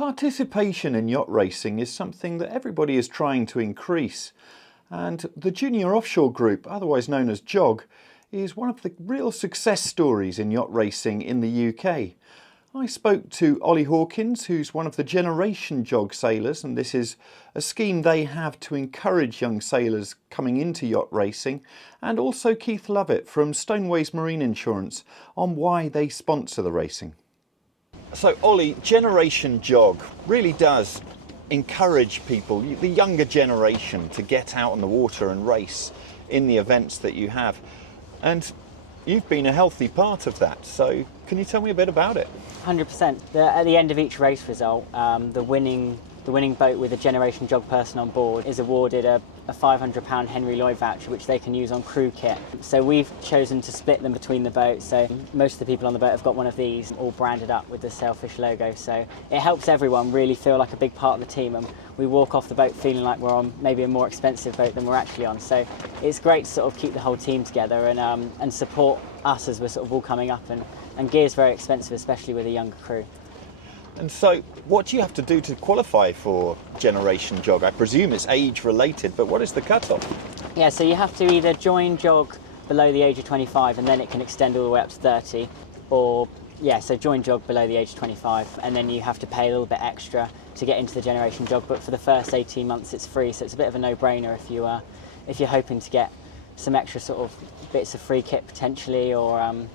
Participation in yacht racing is something that everybody is trying to increase, and the Junior Offshore Group, otherwise known as JOG, is one of the real success stories in yacht racing in the UK. I spoke to Oli Hawkins, who's one of the Generation JOG sailors, and this is a scheme they have to encourage young sailors coming into yacht racing, and also Keith Lovett from Stoneways Marine Insurance on why they sponsor the racing. So Oli, Generation JOG really does encourage people, the younger generation, to get out on the water and race in the events that you have. And you've been a healthy part of that, so can you tell me a bit about it? 100%. At the end of each race result, the winning boat with a Generation JOG person on board is awarded a £500 Henry Lloyd voucher, which they can use on crew kit. So we've chosen to split them between the boats, so most of the people on the boat have got one of these, all branded up with the Sailfish logo, so it helps everyone really feel like a big part of the team, and we walk off the boat feeling like we're on maybe a more expensive boat than we're actually on. So it's great to sort of keep the whole team together and support us as we're sort of all coming up, and gear's very expensive, especially with a younger crew. And so what do you have to do to qualify for Generation JOG? I presume it's age related, but what is the cut-off? Yeah, so you have to either join JOG below the age of 25 and then it can extend all the way up to 30, or so join JOG below the age of 25 and then you have to pay a little bit extra to get into the Generation JOG, but for the first 18 months it's free, so it's a bit of a no-brainer if you're hoping to get some extra sort of bits of free kit potentially, or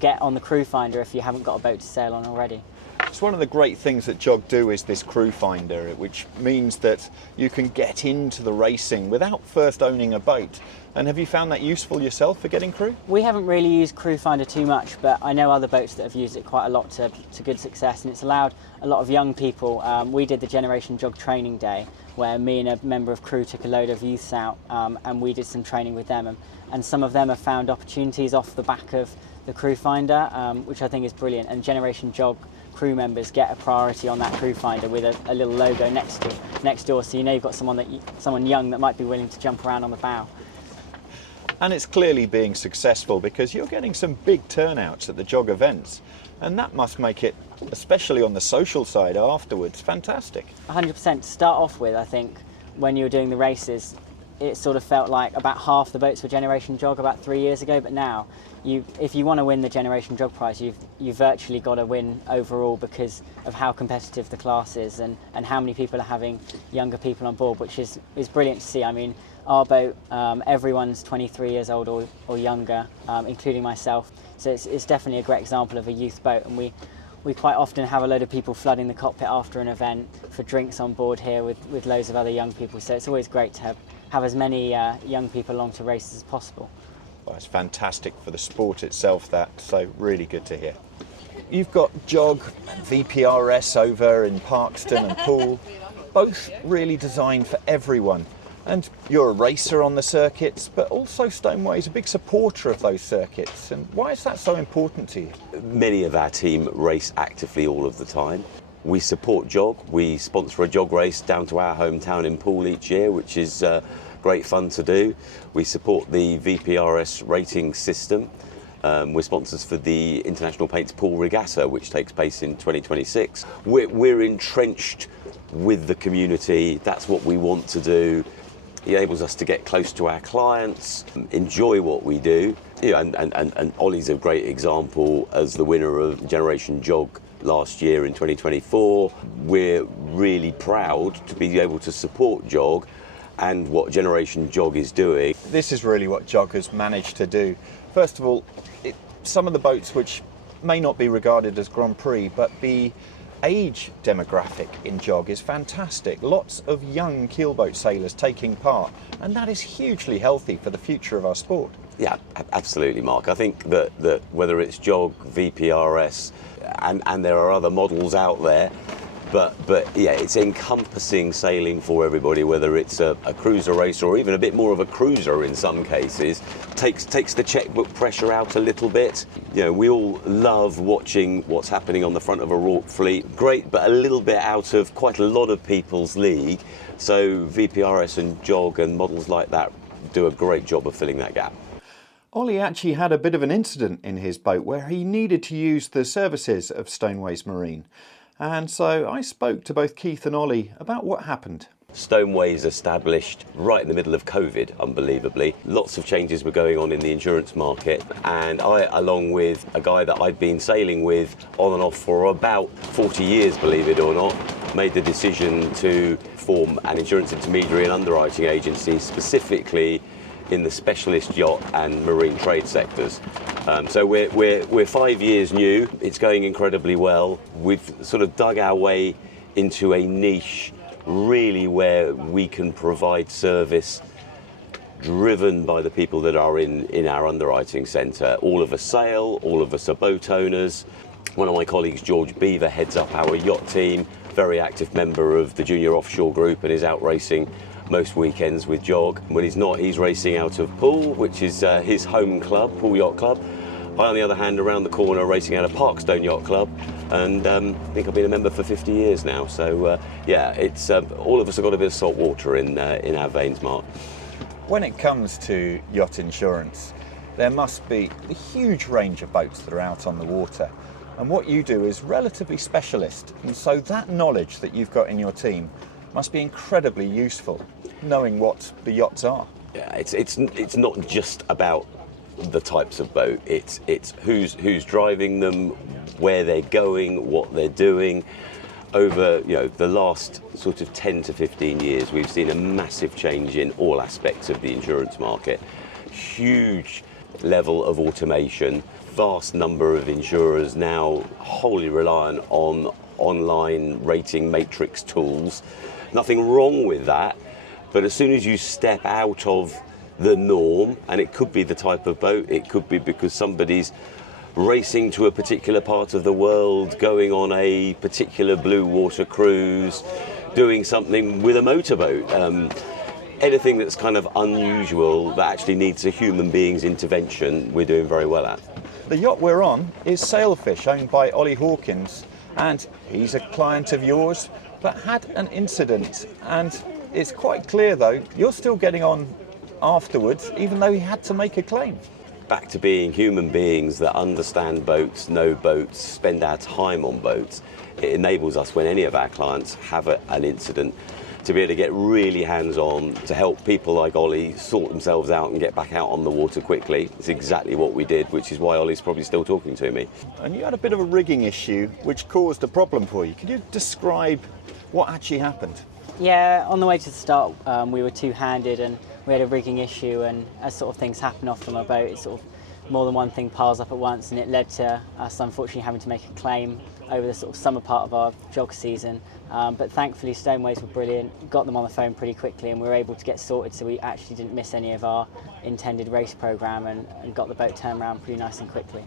get on the crew finder if you haven't got a boat to sail on already. It's one of the great things that JOG do is this crew finder, which means that you can get into the racing without first owning a boat. And have you found that useful yourself for getting crew? We haven't really used crew finder too much, but I know other boats that have used it quite a lot to good success, and it's allowed a lot of young people. We did the Generation JOG training day where me and a member of crew took a load of youths out, and we did some training with them, and some of them have found opportunities off the back of the crew finder, which I think is brilliant. And Generation JOG crew members get a priority on that crew finder with a little logo next door, so you know you've got someone young that might be willing to jump around on the bow. And it's clearly being successful because you're getting some big turnouts at the JOG events, and that must make it, especially on the social side afterwards, fantastic. 100%. To start off with, I think when you were doing the races, it sort of felt like about half the boats were Generation JOG about 3 years ago, but now if you want to win the Generation JOG prize, you've virtually got to win overall because of how competitive the class is and how many people are having younger people on board, which is brilliant to see. I mean, our boat, everyone's 23 years old or younger, including myself, so it's definitely a great example of a youth boat, and we quite often have a load of people flooding the cockpit after an event for drinks on board here with loads of other young people, so it's always great to have as many young people along to races as possible. Well, it's fantastic for the sport itself, so really good to hear. You've got JOG and VPRS over in Parkston and Poole, both really designed for everyone. And you're a racer on the circuits, but also Stoneways a big supporter of those circuits. And why is that so important to you? Many of our team race actively all of the time. We support JOG. We sponsor a JOG race down to our hometown in Poole each year, which is great fun to do. We support the VPRS rating system. We're sponsors for the International Paints Poole Regatta, which takes place in 2026. We're entrenched with the community. That's what we want to do. It enables us to get close to our clients, enjoy what we do. And Oli's a great example as the winner of Generation JOG last year in 2024. We're really proud to be able to support JOG and what Generation JOG is doing. This is really what JOG has managed to do. First of all, some of the boats which may not be regarded as Grand Prix, but the age demographic in JOG is fantastic. Lots of young keelboat sailors taking part, and that is hugely healthy for the future of our sport. Yeah, absolutely, Mark. I think that whether it's JOG, VPRS, and there are other models out there, but yeah, it's encompassing sailing for everybody, whether it's a cruiser racer or even a bit more of a cruiser in some cases. Takes the checkbook pressure out a little bit. You know, we all love watching what's happening on the front of a Rorke fleet. Great, but a little bit out of quite a lot of people's league. So VPRS and JOG and models like that do a great job of filling that gap. Oli actually had a bit of an incident in his boat where he needed to use the services of Stoneways Marine. And so I spoke to both Keith and Ollie about what happened. Stoneways established right in the middle of COVID, unbelievably. Lots of changes were going on in the insurance market, and I, along with a guy that I'd been sailing with on and off for about 40 years, believe it or not, made the decision to form an insurance intermediary and underwriting agency specifically in the specialist yacht and marine trade sectors. So we're 5 years new. It's going incredibly well. We've sort of dug our way into a niche really where we can provide service driven by the people that are in our underwriting centre. All of us sail, all of us are boat owners. One of my colleagues, George Beaver, heads up our yacht team, very active member of the Junior Offshore group and is out racing most weekends with JOG. When he's not, he's racing out of Poole, which is his home club, Poole Yacht Club. I, on the other hand, around the corner racing out of Parkstone Yacht Club, and I think I've been a member for 50 years now. So yeah, it's all of us have got a bit of salt water in our veins, Mark. When it comes to yacht insurance, there must be a huge range of boats that are out on the water. And what you do is relatively specialist. And so that knowledge that you've got in your team must be incredibly useful, knowing what the yachts are. Yeah, it's not just about the types of boat. It's who's driving them, where they're going, what they're doing. Over the last sort of 10 to 15 years, we've seen a massive change in all aspects of the insurance market. Huge level of automation. Vast number of insurers now wholly reliant on online rating matrix tools. Nothing wrong with that, but as soon as you step out of the norm, and it could be the type of boat, it could be because somebody's racing to a particular part of the world, going on a particular blue water cruise, doing something with a motorboat. Anything that's kind of unusual that actually needs a human being's intervention, we're doing very well at. The yacht we're on is Sailfish, owned by Oli Hawkins, and he's a client of yours, but had an incident. And it's quite clear, though, you're still getting on afterwards, even though he had to make a claim. Back to being human beings that understand boats, know boats, spend our time on boats. It enables us, when any of our clients have an incident, to be able to get really hands-on, to help people like Ollie sort themselves out and get back out on the water quickly. It's exactly what we did, which is why Ollie's probably still talking to me. And you had a bit of a rigging issue which caused a problem for you. Could you describe what actually happened? Yeah, on the way to the start, we were two-handed and we had a rigging issue, and as sort of things happen often on a boat, it's sort of more than one thing piles up at once, and it led to us unfortunately having to make a claim over the sort of summer part of our JOG season. But thankfully Stoneways were brilliant, got them on the phone pretty quickly, and we were able to get sorted, so we actually didn't miss any of our intended race programme and got the boat turned around pretty nice and quickly.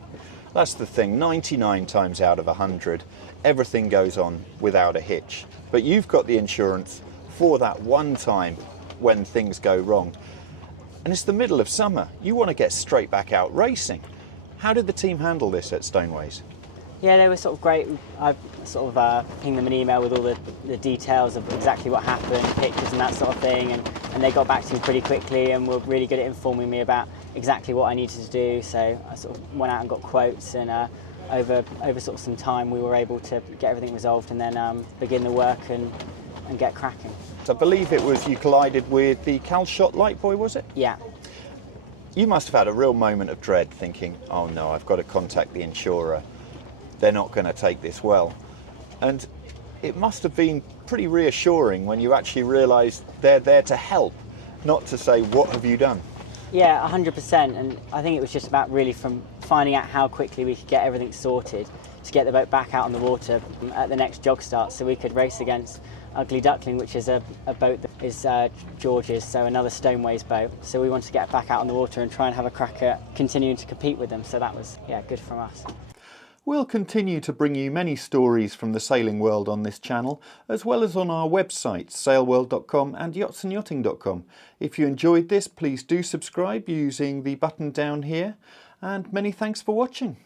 That's the thing, 99 times out of 100, everything goes on without a hitch. But you've got the insurance for that one time when things go wrong. And it's the middle of summer. You want to get straight back out racing. How did the team handle this at Stoneways? Yeah, they were sort of great. I sort of pinged them an email with all the details of exactly what happened, pictures and that sort of thing, and they got back to me pretty quickly and were really good at informing me about exactly what I needed to do. So I sort of went out and got quotes, and over sort of some time we were able to get everything resolved and then begin the work and get cracking. I believe it was you collided with the Calshot light buoy, was it? Yeah. You must have had a real moment of dread thinking, oh no, I've got to contact the insurer. They're not going to take this well. And it must have been pretty reassuring when you actually realised they're there to help, not to say, what have you done? Yeah, 100%. And I think it was just about really from finding out how quickly we could get everything sorted to get the boat back out on the water at the next JOG start, so we could race against Ugly Duckling, which is a boat that is George's, so another Stoneways boat. So we wanted to get back out on the water and try and have a crack at continuing to compete with them. So that was, yeah, good from us. We'll continue to bring you many stories from the sailing world on this channel, as well as on our websites, sailworld.com and yachtsandyachting.com. If you enjoyed this, please do subscribe using the button down here, and many thanks for watching.